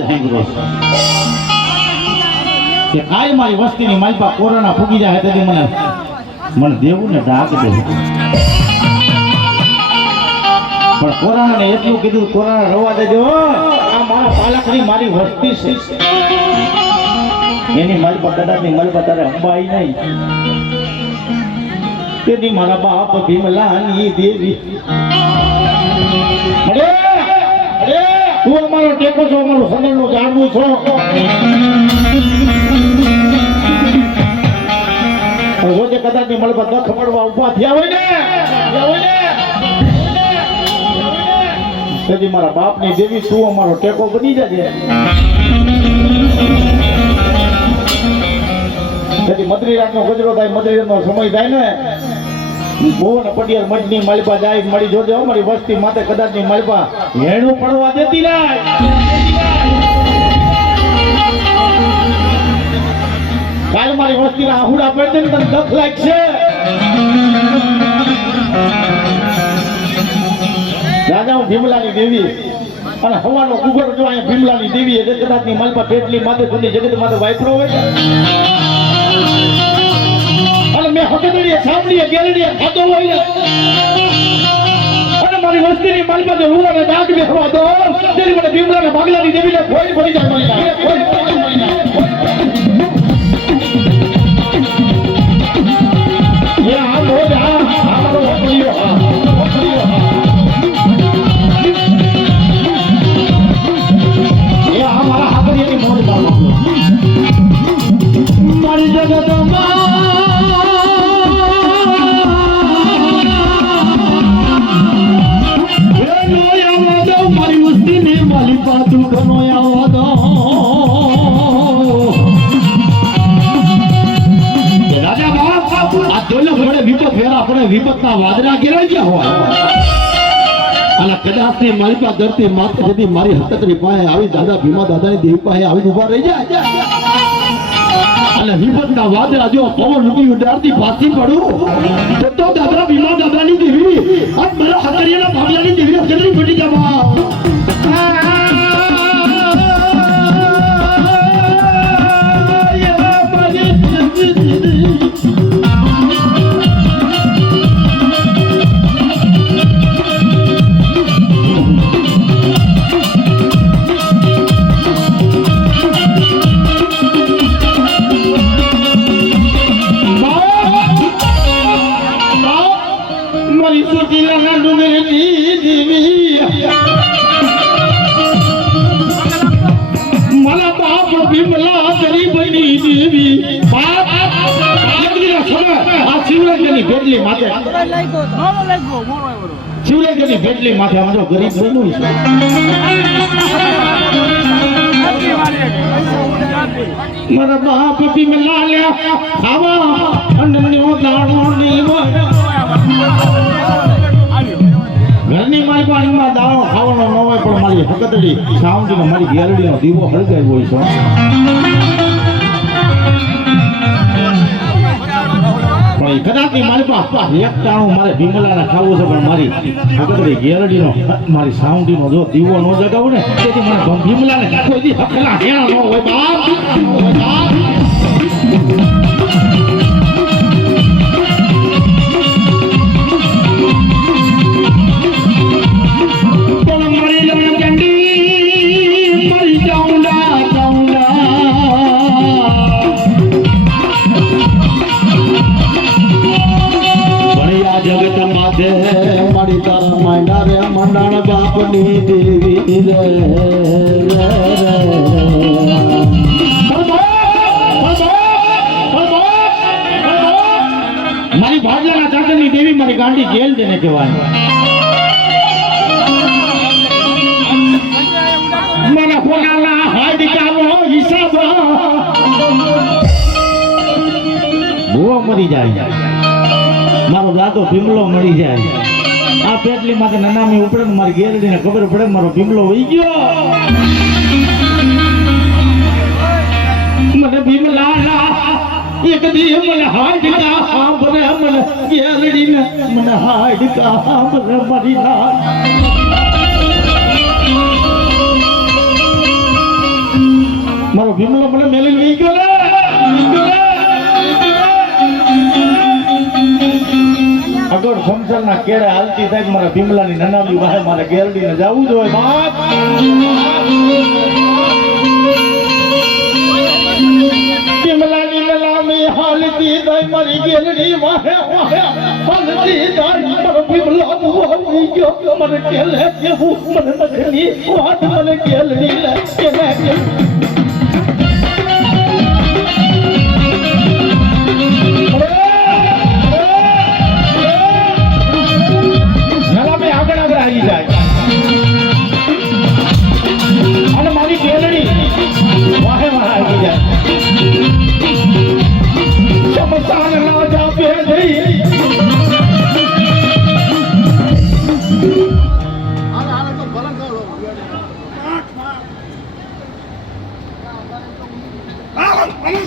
સાંભળો કે કાય મારી વસ્તીની માલપા કોરોના ફૂગી જાય તેથી મને દેવું ને ડાક દે પણ કોરોનાને એટલું કીધું કોરોના રવા દેજો આ મારા પાલકની મારી વસ્તી છે એની માલપા કદાચની માલપા તારે અંબાઈ નહીં તેથી મારા બાપ ભીમલાની દેવી અરે અરે તું અમારો ટેકો છો અમારો સંદર્ભનું જાણવું છો રોજે કદાચની માલપા દખ મળવા ઉભા થયા હોય ને તેથી મારા બાપની દેવી તું અમારો ટેકો બની જજે તેથી મધરીરાતનો ગજરો થાય મધરીરાતનો સમય થાય ને બહુ ને પટિયાર મજની માલપા જાય મળી જોજે અમારી વસ્તી માથે કદાચની માલપા હેણું પડવા દેતી નહીં કાલ મારી વસ્તીના આહુડા પડશે ને તને દખ લાગશે રાજા હું ભીમલાની દેવી અને હવાનો કુગર જો અહીંયા ભીમલાની દેવી એટલે કદાચની માલપા પેટલી માથે ખુલ્લી જગત માથે વાપરો હોય અને મેં હકદડીએ સાંભળીએ ગેરડીએ ખાધો હોય અને મારી વસ્તીની માલપા જો રૂવાને ડાક બેસવા દો તેની મને ભીમલાના ભાગલાની દેવીને ફોઈ પડી જાય મારી જગતમાં મારી વસ્તીની માલી પાતું ઘણો આવવા દો રાજા બાપ આ દોલે ઘોડે વિપત ફેરા આપણે વિપતના વાદળા ગેરાઈ ગયા હોય અને કદાચ ની મારી પાસે ધરતી માથે સુધી મારી હકતરી પાસે આવી દાદા ભીમા દાદાની દેવી પાસે આવી ઉભા રહી જાય અને વિપતના વાદળા જો પવન રૂપી ઉડાડતી પાછી પડું તો દાદા ભીમા દાદાની દેવી આ મારા હકરિયાના ભાગલાની દેવી હકતરી પડી જવા શિવરાજની ભેટલી માથે અમારો ગરીબ બન્યું છે મારા બાપ ભીમલા લ્યા ખાવા અન્નનો દાણો ની ઘરની મારી પાણીમાં દાણો ખાવાનો ન હોય પણ મારી હકતડી સાવડીનો મારી ગેરડીનો દીવો હળગાવ્યો હોય છે કદાચની મારી પાસે એક ટાણું મારે ભીમલાને ખાવું છે પણ મારી હકતડી ગેરડીનો મારી સાવડીનો જો દીવો ન જગાવું ને તેથી મને ભીમલાને કોઈ દી હકલા હેણા ન હોય બાપ મારી તારા માંડા રે મંડાણ બાપની દેવી રે મારી ભાગલાના ચાકરની દેવી મારી ગાંડી જેલ દેને કહેવાય મને કોનાલા હાડકાનો હિસાબ ભૂવો મરી જાય મારો દાદો ભીમલો મળી જાય આ પેટલી માંથી નનામી ઉપડે મારી ગેરડીને ખબર પડે મારો ભીમલો વહી ગયો મને ભીમલા એક દી મને હાડકા સાંભળે મને ગેરડીને મને હાડકા સાંભળે મારી ના મારો ભીમલો મને મેલી લઈ ગયો લે અગર સમસરના કેળે હાલતી થાય મારા ભીમલાની નનામી વાહે મારે ગેરડીને જવું જોઈએ બાપ ભીમલાની નનામી હાલતી થાય મારી ગેરડી વાહે વાહે હાલતી થાય મારો ભીમલો આવી ગયો મને કેલે કેવું મને નખની વાત મને ગેરડી લે કેલે અને મારી કેલડી વાહે વાહે આવી જાય સમસાન ના જાપે જઈ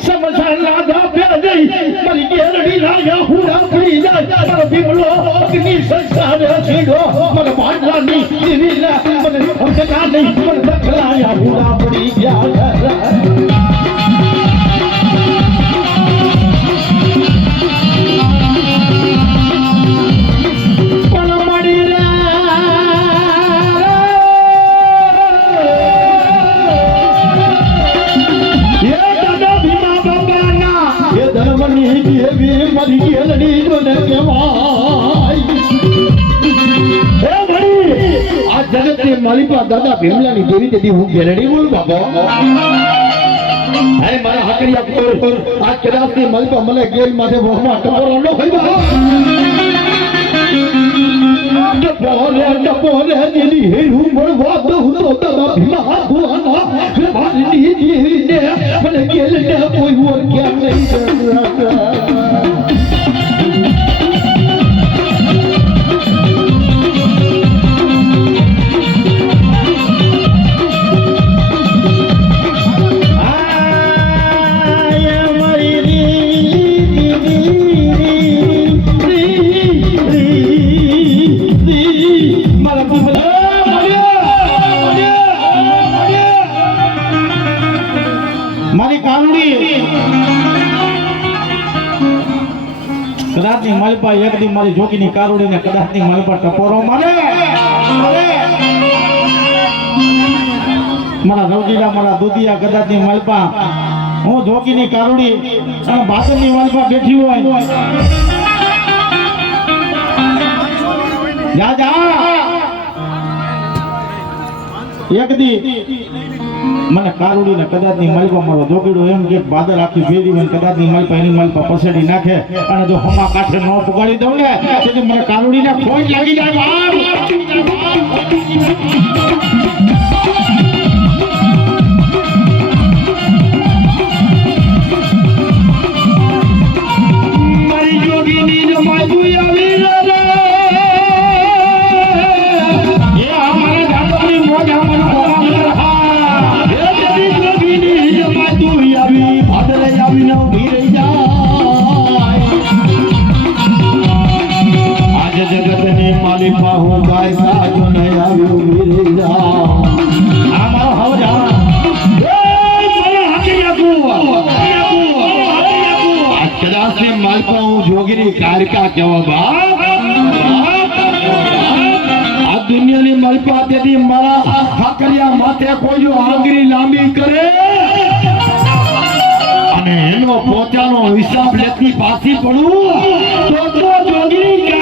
સમસાન ના જાપે જઈ મારી કેલડી રાજા હુડા થઈ જાય મારો ભીમલો અગ્નિ સંસાર છેડો મને પાંડવાની દીવીલા મને હમકના નહીં મને દખલાયા હુડા પડી ગયા મારી કેલડી જોને કેવાય હે ભાઈ આ જગતની માલિકા દાદા ભીમલાની દેવી તેથી હું કેલડી બોલું બાબા હે મારા હકરિયા કોર આ કદાચની માલિકા મને ગેલ માથે વહમાં ટપોરો ન હોય બાબા ટપોરે દીદી હેરું મળવા દઉં તો દાદા ભીમા હાથુઆના મારી દીદીને મને કેલડે કોઈ ઓર ક્યાં નહીં મારી કાનુડી કદાચની માલપા એક દી મારી જોગીની કારુડીને કદાચની માલપા ટપોરો મારે મારા રવજીલા મારા દુધિયા કદાચની માલપા હું જોગીની કારુડી અને ભાતરની માલપા બેઠી હોય જા જા એક દી મને કારુડીને કદાચની માલપા મારો જોગીડો એમ કે બાદર આખી ફેરી હોય કદાચની માલપા એની માલપા પસેડી નાખે અને જો હમા કાંઠે ન પગાડી દઉં ને તેથી મને કારુડીને ખોટ લાગી જાય મારી જોગીની જો માજુ આવી રે એ અમારા દાદાની મોજા મને જગતની માલિકા હું ગાયકા જો નહીં આવ્યો વીરી જા આ મારો હવજા કદાચની માલિકા હું જોગીની કારિકા કેવા બાપ આ દુનિયાની માલિકા તેથી મારા હાકરિયા માથે કોઈ જો આંગળી લાંબી કરે અને એનો પોતાનો હિસાબ લેતી પાછી પડું તો જોગીની